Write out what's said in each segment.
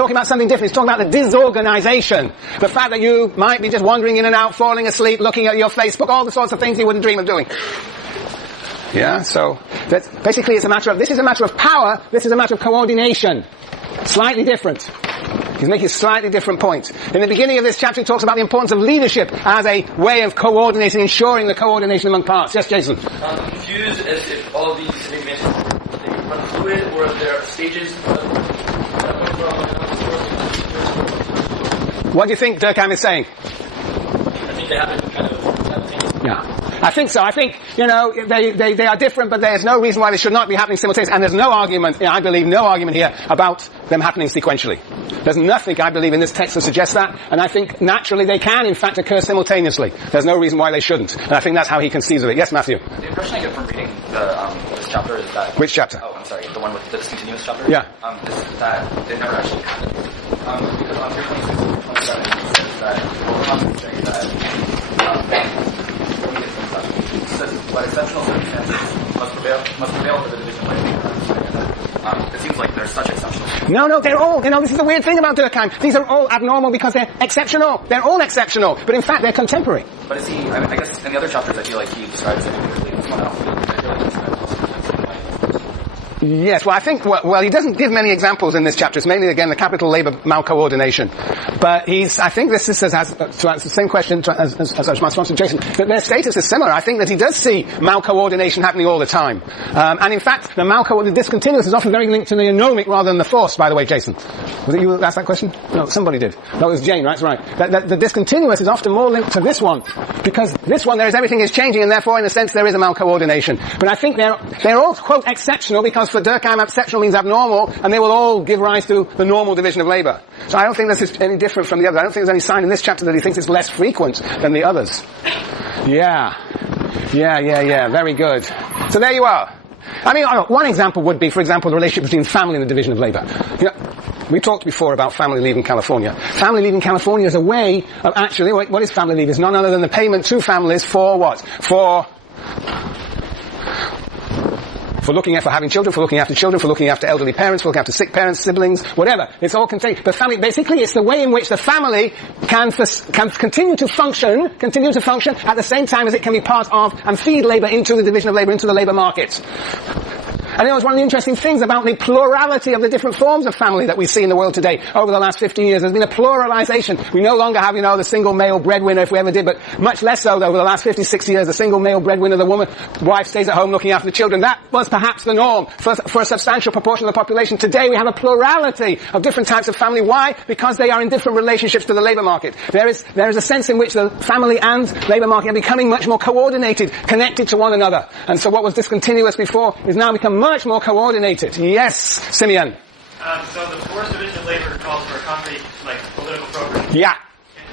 talking about something different. He's talking about the disorganization. The fact that you might be just wandering in and out, falling asleep, looking at your Facebook, all the sorts of things you wouldn't dream of doing. Yeah, so that's, basically this is a matter of power, this is a matter of coordination. Slightly different. He's making a slightly different point. In the beginning of this chapter, he talks about the importance of leadership as a way of coordinating, ensuring the coordination among parts. Yes, Jason? I'm confused as if all of these statements run fluid or if there are stages What do you think Durkheim is saying? I think they happen kind of simultaneously. Yeah. I think so. I think, they are different, but there's no reason why they should not be happening simultaneously. And there's no argument, I believe, no argument here about them happening sequentially. There's nothing, I believe, in this text to suggest that. And I think naturally they can, in fact, occur simultaneously. There's no reason why they shouldn't. And I think that's how he conceives of it. Yes, Matthew? The impression I get from reading this chapter is that... Which chapter? Oh, I'm sorry. The one with the discontinuous chapter? Yeah. Is that they never actually happened. Because on 326 and 27, it says that, well, concentrating that... But exceptional circumstances must prevail for the division of labor. It seems like they're such exceptional. No, they're all, this is the weird thing about Durkheim. These are all abnormal because they're exceptional. They're all exceptional. But in fact, they're contemporary. But is he, I guess in the other chapters, I feel like he describes it individually. This one, I feel like describes it. Yes, well, I think, he doesn't give many examples in this chapter. It's mainly, again, the capital labor malcoordination. But I think this has to answer the same question as my response to Jason, that their status is similar. I think that he does see malcoordination happening all the time. And in fact, the discontinuous is often very linked to the anomic rather than the force, by the way, Jason. Was it you that asked that question? No, somebody did. No, it was Jane, that's right. The discontinuous is often more linked to this one, because this one, everything is changing, and therefore, in a sense, there is a malcoordination. But I think they're all, quote, exceptional, because for Durkheim, exceptional means abnormal, and they will all give rise to the normal division of labor. So I don't think this is any different from the others. I don't think there's any sign in this chapter that he thinks it's less frequent than the others. Yeah. Very good. So there you are. I mean, one example would be, for example, the relationship between family and the division of labor. We talked before about family leave in California. Family leave in California is a way of actually, what is family leave? It's none other than the payment to families for what? For for having children, for looking after children, for looking after elderly parents, for looking after sick parents, siblings, whatever. It's all contained. But family, basically, it's the way in which the family can continue to function at the same time as it can be part of and feed labor into the division of labor, into the labor market. And it was one of the interesting things about the plurality of the different forms of family that we see in the world today over the last 50 years. There's been a pluralization. We no longer have, the single male breadwinner, if we ever did, but much less so over the last 50, 60 years, the single male breadwinner, the wife stays at home looking after the children. That was perhaps the norm for a substantial proportion of the population. Today we have a plurality of different types of family. Why? Because they are in different relationships to the labor market. There is a sense in which the family and labor market are becoming much more coordinated, connected to one another. And so what was discontinuous before is now become much more coordinated. Yes, Simeon. So the fourth division of labor calls for a concrete, political program. Yeah.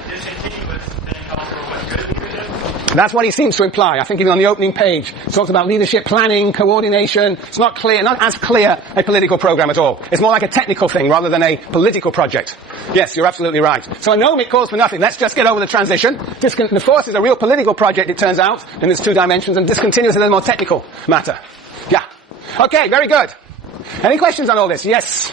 And discontinuous then calls for what? Good leadership? That's what he seems to imply. I think even on the opening page, he talks about leadership, planning, coordination. It's not as clear a political program at all. It's more like a technical thing rather than a political project. Yes, you're absolutely right. So anomic calls for nothing. Let's just get over the transition. The force is a real political project, it turns out, in its two dimensions, and discontinuous is a more technical matter. Yeah. Okay, very good. Any questions on all this? Yes?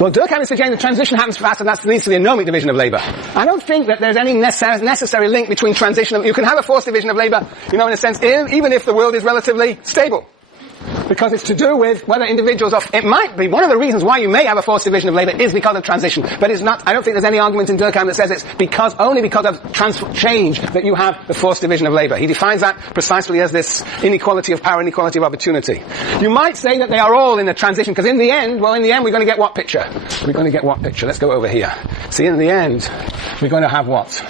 Well, Durkheim is suggesting the transition happens fast, and that leads to the anomic division of labor. I don't think that there's any necessary link between transition. You can have a forced division of labor, in a sense, even if the world is relatively stable. Because it's to do with whether individuals it might be, one of the reasons why you may have a forced division of labor is because of transition. But it's not, I don't think there's any argument in Durkheim that says it's only because of change that you have the forced division of labor. He defines that precisely as this inequality of power, inequality of opportunity. You might say that they are all in the transition, because in the end, we're going to get what picture? We're going to get what picture? Let's go over here. See, in the end, we're going to have what?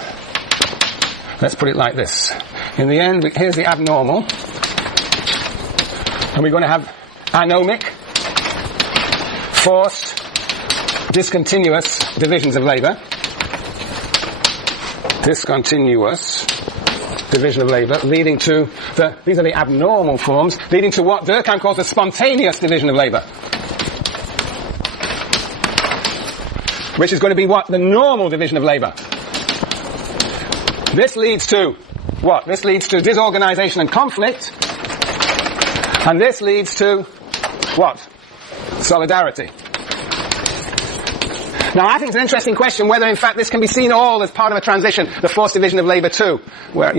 Let's put it like this. In the end, here's the abnormal. And we're going to have anomic, forced, discontinuous divisions of labor. Discontinuous division of labor, leading to these are the abnormal forms, leading to what Durkheim calls a spontaneous division of labor. Which is going to be what? The normal division of labor. This leads to what? This leads to disorganization and conflict. And this leads to what? Solidarity. Now, I think it's an interesting question whether, in fact, this can be seen all as part of a transition, the forced division of labour too. But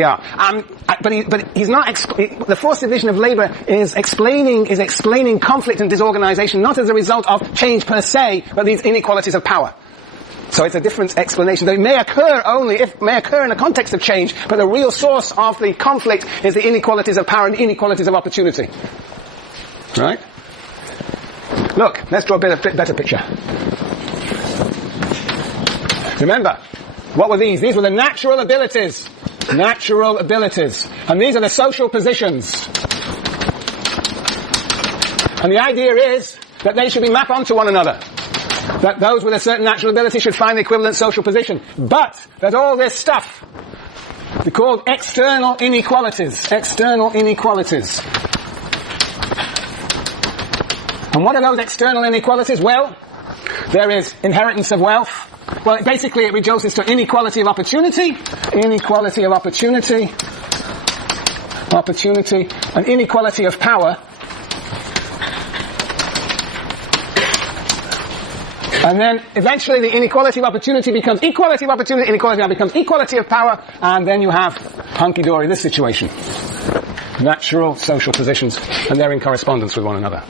he's not. The forced division of labour is explaining conflict and disorganisation not as a result of change per se, but these inequalities of power. So it's a different explanation. They may occur in the context of change, but the real source of the conflict is the inequalities of power and the inequalities of opportunity. Right? Look, let's draw a better picture. Remember, what were these? These were the natural abilities. Natural abilities. And these are the social positions. And the idea is that they should be mapped onto one another. That those with a certain natural ability should find the equivalent social position. But that all this stuff, they're called external inequalities. External inequalities. And what are those external inequalities? Well, there is inheritance of wealth. Well, basically it reduces to inequality of opportunity, and inequality of power. And then eventually the inequality of opportunity becomes equality of opportunity, inequality becomes equality of power, and then you have hunky-dory, this situation. Natural social positions, and they're in correspondence with one another.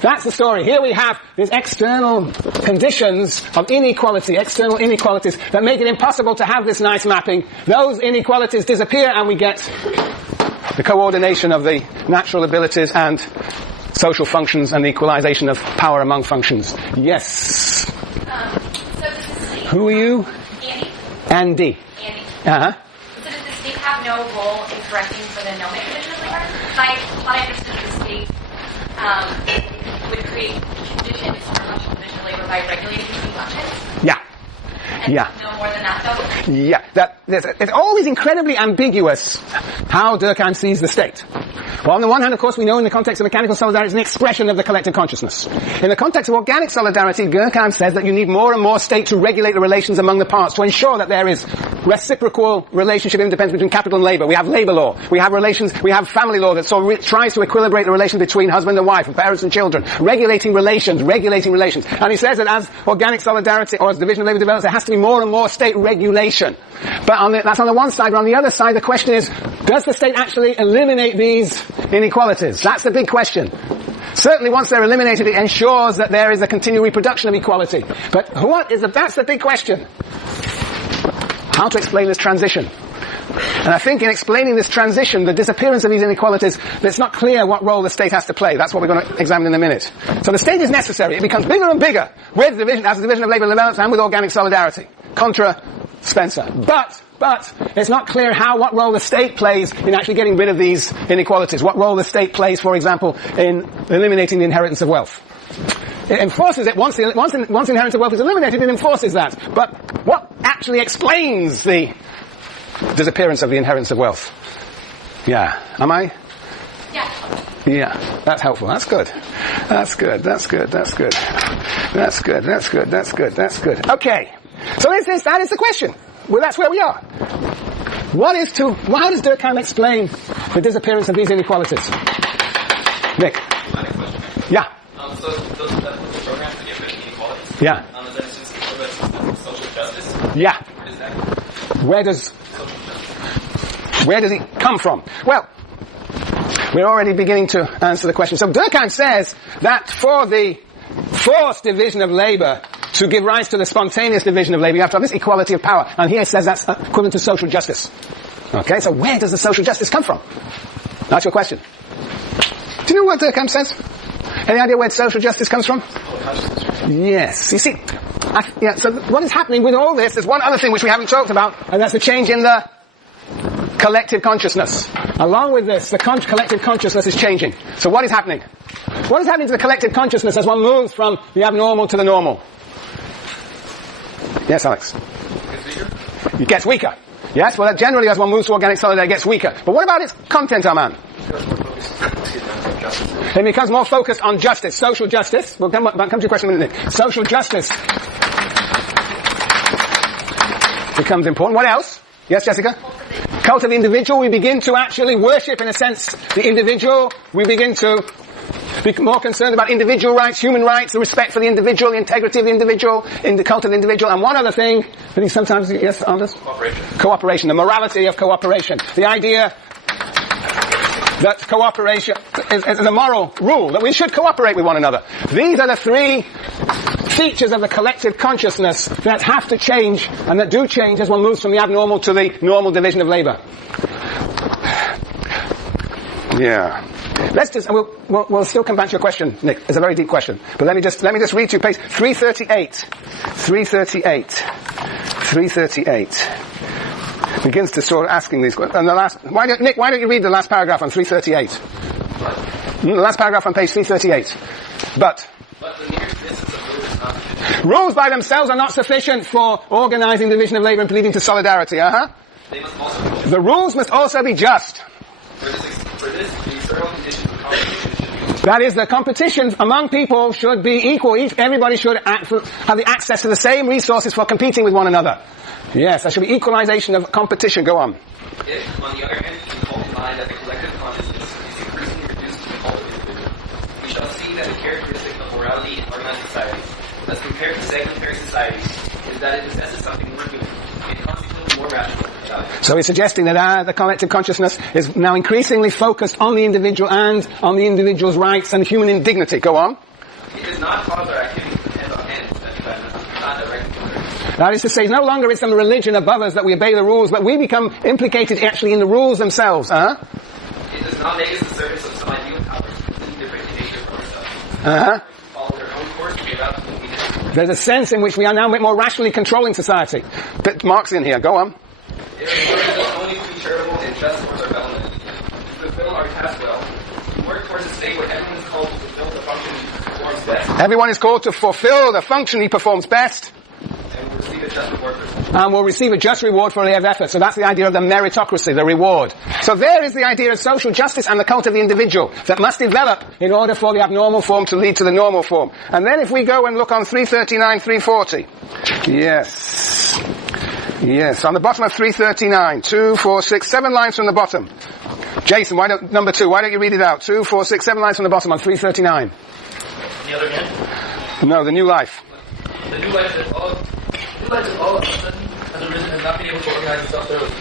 That's the story. Here we have these external conditions of inequality, external inequalities that make it impossible to have this nice mapping. Those inequalities disappear and we get the coordination of the natural abilities and social functions and the equalization of power among functions. Yes? So does the state... Who are you? Andy. Andy. Uh-huh. So does the state have no role in correcting for the nomic division of labor? Like, what I understood the state would create conditions for functional division of labor by regulating these functions? Yeah. And yeah. No more than that, though? Yeah. It's always incredibly ambiguous how Durkheim sees the state. Well, on the one hand, of course, we know in the context of mechanical solidarity it's an expression of the collective consciousness. In the context of organic solidarity, Durkheim says that you need more and more state to regulate the relations among the parts to ensure that there is reciprocal relationship independence between capital and labour. We have labour law. We have relations, we have family law that tries to equilibrate the relations between husband and wife and parents and children. Regulating relations. And he says that as organic solidarity or as division of labour develops, there has to be more and more state regulation. But that's on the one side, but on the other side the question is, does the state actually eliminate these inequalities? That's the big question. Certainly once they're eliminated it ensures that there is a continued reproduction of equality. But that's the big question. How to explain this transition? And I think in explaining this transition, the disappearance of these inequalities, it's not clear what role the state has to play. That's what we're going to examine in a minute. So the state is necessary. It becomes bigger and bigger with as the division of labour develops and with organic solidarity. Contra Spencer. But it's not clear what role the state plays in actually getting rid of these inequalities. What role the state plays, for example, in eliminating the inheritance of wealth. It enforces it once inheritance of wealth is eliminated, it enforces that. But what actually explains the disappearance of the inheritance of wealth? Yeah. Am I? Yeah. Yeah. That's helpful. That's good. Okay. So that is the question. Well, that's where we are. How does Durkheim explain the disappearance of these inequalities? Nick? So Yeah. those programs that get rid of inequalities? Yeah. Is that just programs of social justice? Yeah. What is that? Where does it come from? Well, we're already beginning to answer the question. So Durkheim says that for the forced division of labour to give rise to the spontaneous division of labour, you have to have this equality of power. And here it says that's equivalent to social justice. Okay, so where does the social justice come from? That's your question. Do you know what Durkheim says? Any idea where social justice comes from? Yes. You see, so what is happening with all this, there's one other thing which we haven't talked about, and that's the change in the collective consciousness. Along with this, the collective consciousness is changing. So what is happening? What is happening to the collective consciousness as one moves from the abnormal to the normal? Yes, Alex? It gets weaker. Yes, well, generally as one moves to organic solidarity, it gets weaker. But what about its content, Arman? It becomes more focused on justice, social justice. We'll come to your question in a minute. Social justice becomes important. What else? Yes, Jessica? cult of the individual, we begin to actually worship, in a sense, the individual. We begin to be more concerned about individual rights, human rights, the respect for the individual, the integrity of the individual, in the cult of the individual. And one other thing, I think sometimes, yes, Anders? Cooperation, the morality of cooperation. The idea that cooperation is a moral rule, that we should cooperate with one another. These are the three features of the collective consciousness that have to change, and that do change as one moves from the abnormal to the normal division of labor. Yeah. Let's just, we'll still come back to your question, Nick. It's a very deep question. But let me just read to you page 338. Begins to sort of asking these questions. And why don't you read the last paragraph on 338? The last paragraph on page 338. But the mere existence of rules is not sufficient. Rules by themselves are not sufficient for organizing division of labor and pleading to solidarity. They must also be just. The rules must also be just. For this, the external conditions of competition should be. That is, the competition among people should be equal. Everybody should have the access to the same resources for competing with one another. Yes, there should be equalization of competition. Go on. If, on the other hand, we call to mind that the collective consciousness is increasingly reduced to the cult of the individual, we shall see that the characteristic of morality in organized society, as compared to segmentary society, is that it possesses something more human, and consequently more rational. So he's suggesting that the collective consciousness is now increasingly focused on the individual and on the individual's rights and human indignity. Go on. It does not cause our activities to depend on ends that not directly. That is to say, no longer is some religion above us that we obey the rules, but we become implicated actually in the rules themselves. It does not make us the servants of some ideal power, completely different in nature from ourselves. Follow their own course, we are about to be different. There's a sense in which we are now more rationally controlling society. But Mark's in here. Go on. It is only to be charitable and just towards our fellow men, to fulfill our task well, to work towards a state where everyone is called to fulfill the function he performs best. Everyone is called to fulfill the function he performs best. And will receive a just reward for their effort. So that's the idea of the meritocracy, the reward. So there is the idea of social justice and the cult of the individual that must develop in order for the abnormal form to lead to the normal form. And then if we go and look on 339, 340. Yes, on the bottom of 339, 2, 4, 6, 7 lines from the bottom. Jason, number 2, why don't you read it out? 2, 4, 6, 7 lines from the bottom on 339. The other hand? No, the new life. The new life is all of a sudden has arisen and not been able to organize itself thoroughly.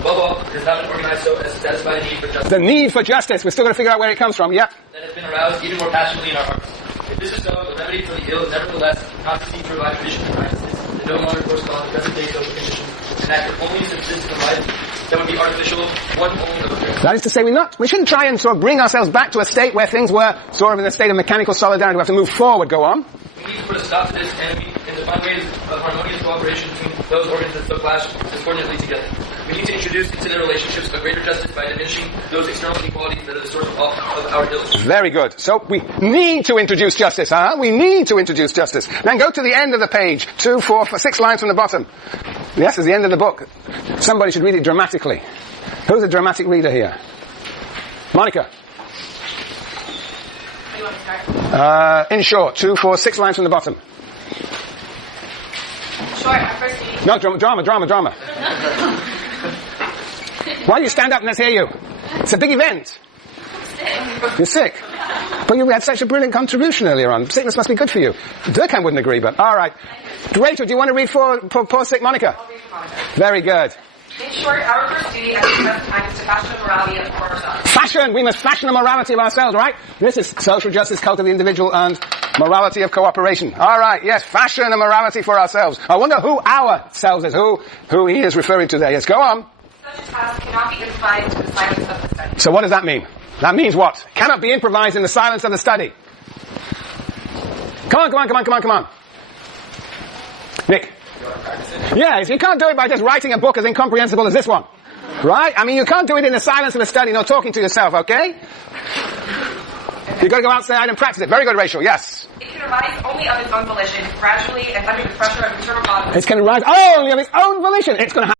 Above all, it has not been organized so as to satisfy the need for justice. The need for justice. We're still going to figure out where it comes from. Yep. That has been aroused even more passionately in our hearts. If this is so, the remedy for the ill is nevertheless not to seek to revive traditions and practices that no longer correspond to present-day social conditions, and that could only subsist in a life that would be artificial, one only of a That is to say, we shouldn't try and sort of bring ourselves back to a state where things were sort of in a state of mechanical solidarity. We have to move forward. Go on. We need to put a stop to this, and we need to find ways of harmonious cooperation between those organs that so clash discordantly together. We need to introduce into their relationships a greater justice by diminishing those external inequalities that are the source of our ills. Very good. So we need to introduce justice, We need to introduce justice. Then go to the end of the page, 2, 4, 6 lines from the bottom. Yes, it's the end of the book. Somebody should read it dramatically. Who's a dramatic reader here? Monica. Do you want to start? In short, 2, 4, 6 lines from the bottom. Short, our first meeting. No, drama. Why do you stand up and let's hear you? It's a big event. You're sick. But you had such a brilliant contribution earlier on. Sickness must be good for you. Durkheim wouldn't agree, but alright. Rachel, do you want to read for poor sick Monica? I'll read for Monica. Very good. In short, our first duty at the present time is to fashion a morality for ourselves. Fashion! We must fashion a morality of ourselves, right? This is social justice, cult of the individual, and morality of cooperation. Alright, yes, fashion a morality for ourselves. I wonder who our selves is, who he is referring to there. Yes, go on. Such a task cannot be confined to the silence of the study. So what does that mean? That means what? Cannot be improvised in the silence of the study. Come on. Nick. Yes, you can't do it by just writing a book as incomprehensible as this one. Right? I mean, you can't do it in the silence of the study, no talking to yourself, okay? You've got to go outside and practice it. Very good, Rachel. Yes. It can arise only of its own volition, gradually and under the pressure of internal causes. It can arise only of its own volition. It's going to